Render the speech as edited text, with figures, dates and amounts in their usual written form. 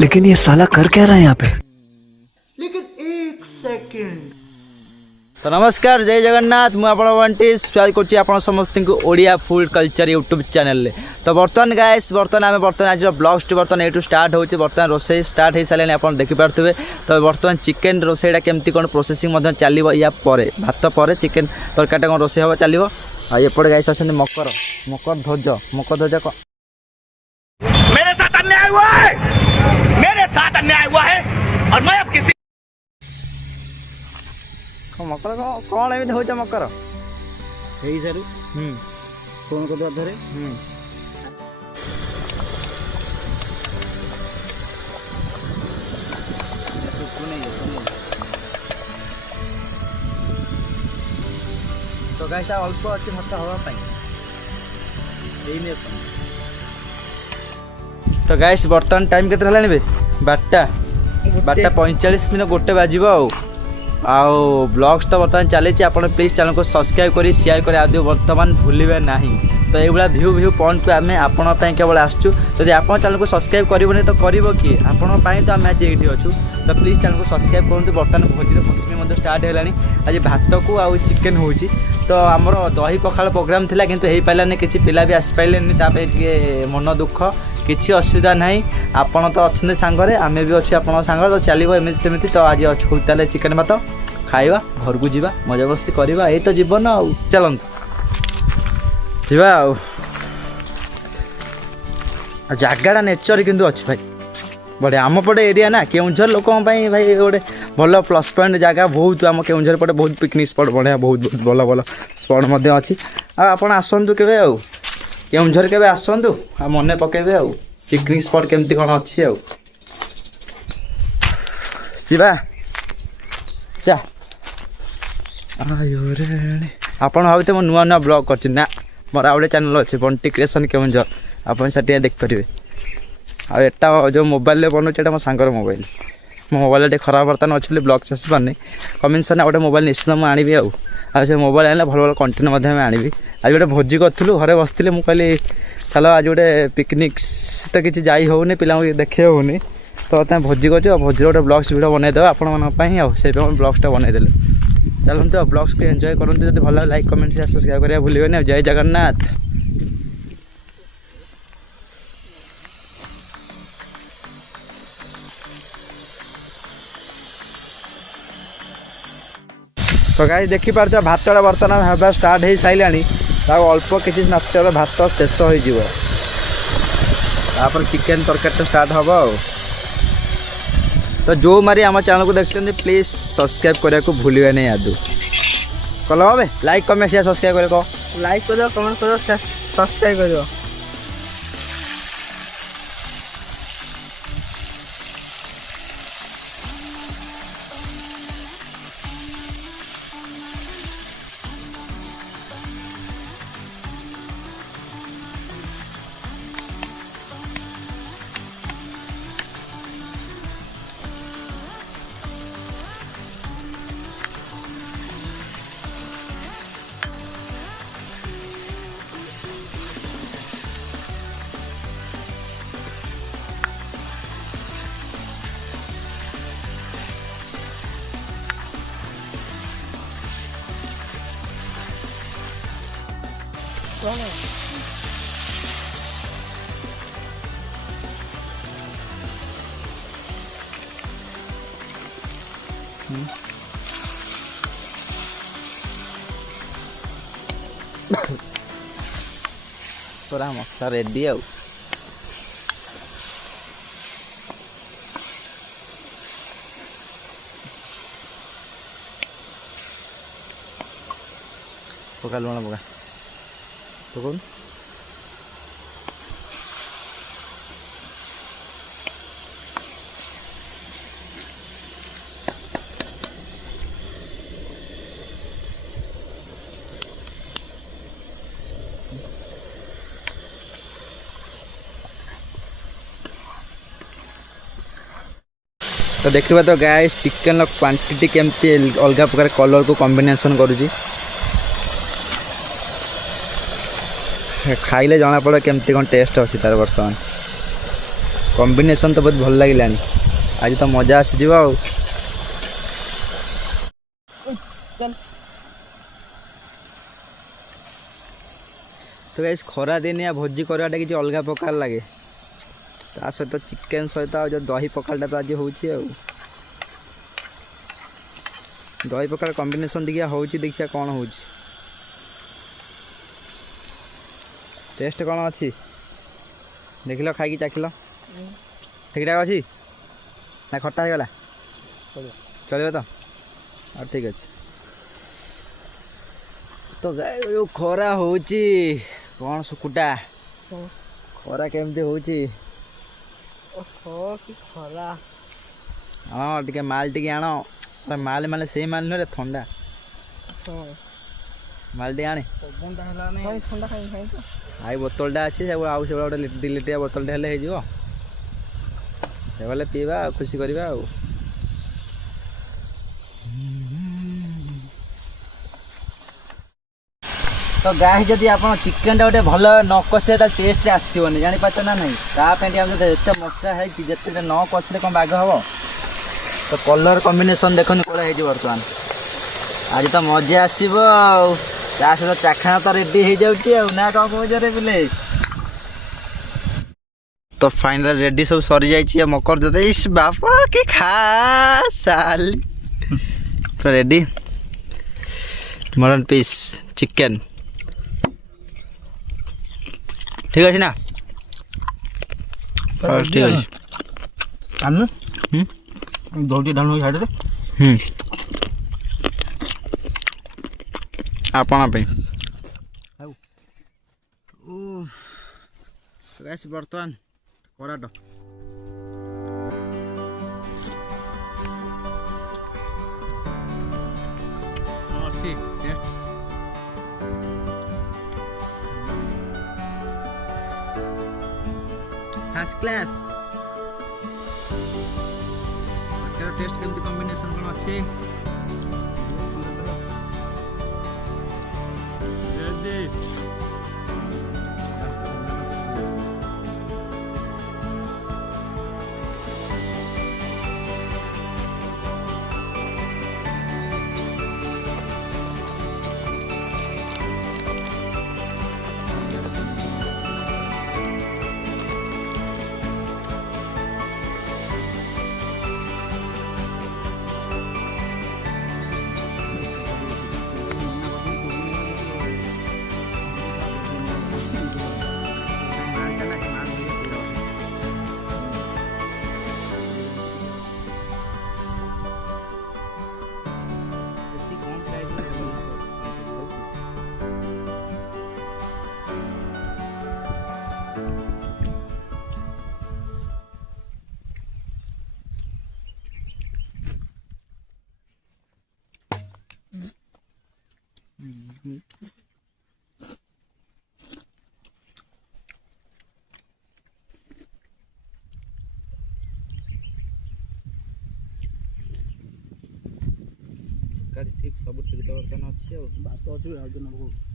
लेकिन ये साला कर क्या रहा है यहाँ पे। तो नमस्कार जय जगन्नाथ मुझे बंटी स्वागत करुँच आप समस्त को Odia food culture YouTube channel. तो बर्तमान गाइस बर्तमान आज ब्लॉग्स बर्तमान ये स्टार्ट होती बर्तमान रोसे स्टार्ट हो सारे आप देखिपे। तो बर्तमान चिकेन रोसेटा केमती कौन प्रोसेसिंग चलो या भात पर चिकेन तरकारी कौन रोसे हम चलो। एपटे गाइस अच्छा मकर मकर ध्वज मेरे साथ अन्याय हुआ है, मेरे साथ अन्याय हुआ है और मैं अब किसी मकर कौन एम हो मकर सर कौन को धरे तो गाइस अल्प अच्छे भात हवाई। तो गाइस बर्तमान टाइम के 12टा 45 मिनट गोटे बाजिब आउ ब्लॉग्स तो बर्तमान चली आप प्लीज चैनल को सब्सक्राइब करी शेयर करी आदि बर्तमान भूलिबे नहीं। तो ये भ्यू पॉइंट को आम आपण केवल आसचु जदि आप चैनल को सब्सक्राइब करेंगे तो करिवो किए आपण तो आम आज ये अच्छु। तो प्लीज चैनल को सब्सक्राइब करूँ। बर्तमान भोजी प्रस्तुति स्टार्ट है आज भात को आउ चिकेन हो। तो आमर दही पखाड़ प्रोग्राम थिला किंतु हो पारानी किसी पिला भी आसपारे टे मन दुख किसी असुविधा नहीं। आपड़ तो अच्छे सांगरे आम भी अच्छे आप सांग तो चलो एमती सेमती। तो आज अच्छे ताले चिकेन भात खाइबा घर को जीवा मजा मस्ती करवा यही तो जीवन आ चलतु जीवा जगाटा नेचर किंतु अच्छी भाई बढ़िया आम पटे एरिया ना केउंझर लोक भाई गोटे भल प्लस पॉइंट जगह बहुत आम केउंझर पटे बहुत पिकनिक स्पॉट बढ़िया बहुत भल भल स्पॉट अच्छी। आप आसतु के केउंझर के आसतु आ मन पकेबे पिकनिक स्पॉट केमती कौन अच्छी शिवा चा आप भावते मो नुआ नुआ ब्लॉग कर मोर आउ चैनल अच्छे बंटी क्रिएशन केउंझर आप देखिपारे। आटा जो मोबाइल बनाऊँ मो सांगर मोबाइल मो मोबाइल खराब बर्तमान अच्छे ब्लॉग आसी पारनी कम्बिनेसन गोटे मोबाइल निश्चित मुझे आनी से मोबाइल आने भल भल कंटेन्ट आनी। आज गोटे भोजी करूँ घरे बसती मुझे कहली चलो आज गोटे पिकनिक तो किसी जाई होनी पिला देखी होनी। तो भोजी कर भोजी गोटे ब्लॉग्स वीडियो बनईदे आपण से ब्लॉग्सटा बनईदे। चलते ब्लॉग्स को एंजॉय करूँ जब भल लाइक कमेंट शेयर सब्सक्राइब करा भूलें। जय जगन्नाथ। तो गाइस देखिपार भातटा बर्तमान हवा स्टार्ट हो सारा अल्प किसी नष्ट भात शेष हो चिकेन तरकारी स्टार्ट हम। तो जो मारी आम चैनल को देखते प्लीज सब्सक्राइब करने को भूलिए नहीं यादू कल हे लाइक कमेंट शेयर सब्सक्राइब कर लाइक कर कमेंट कर सब्सक्राइब कर। पूरा मसा रेडी आ पका लुण पका तो कौन तो देखिए तो गाइस चिकेन क्वांटिटी केमती अलग प्रकार कलर को कॉम्बिनेशन करुँची खाइले जना पड़े केमती कौन टेस्ट अच्छी तार बर्तमान कॉम्बिनेशन तो बहुत भल लगिलानी आज तो मजा आसीଯିବ ଆଉ तो गाइस खरा दिन या भोजी करवाटा किसी अलग प्रकार लगे ता सहित चिकेन सहित जो दही पखालटा तो आज होची आ दही पखाल कॉम्बिनेशन देखिया होची देखिया कौन होची टेस्ट कौन अच्छी देख लो खाई चाखिल ठीक ठाक अच्छी ना खट्टा हो गला चलो तो और ठीक अच्छे तो जो खरा होची कौन सुकुटा खरा केमती होची ओहो कि खरा हाँ टे माल टे आण माल माने से माल नुहे थंडा माल टे आने ठंडा खाई आई बोतलटा अच्छी सब आउ से गोटे 2 लिटर बोतलटे हेल्ले हो पीवा खुशी करवा तो गाय जदि आप चिकेन गोटे भल न कषे टेस्ट आसबनी जापार ना नहीं एत मसला है जिते न कषे कौन बाग हम तो कलर कॉम्बिनेशन देखनी कौन हो बर्तमान आज तो मजा आसब सहित चाखना तो रेडी हो ना कौन कहे बोले तो फाइनल रेडी सब सरी जाइए मकर जोते बापा के खाली तो रेडी मटन पीस चिकेन ठीक अच्छे ना ठीक अच्छे दौटी डाल साइड आपण बर्तमान कराट फर्स्ट क्लास टेस्ट केमती कॉम्बिनेशन कौन अच्छे ठीक सब ठीक तो बर्तमान अच्छी भात अच्छी